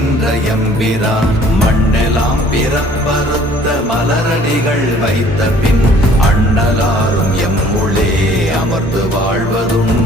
வருகின்ற எம்பிரான் மண்ணெலாம் பிறப்பறுத்த மலரடிகள் வைத்த பின் அண்ணலாரும் எம்முளே அமர்ந்து வாழ்வதுண்டு.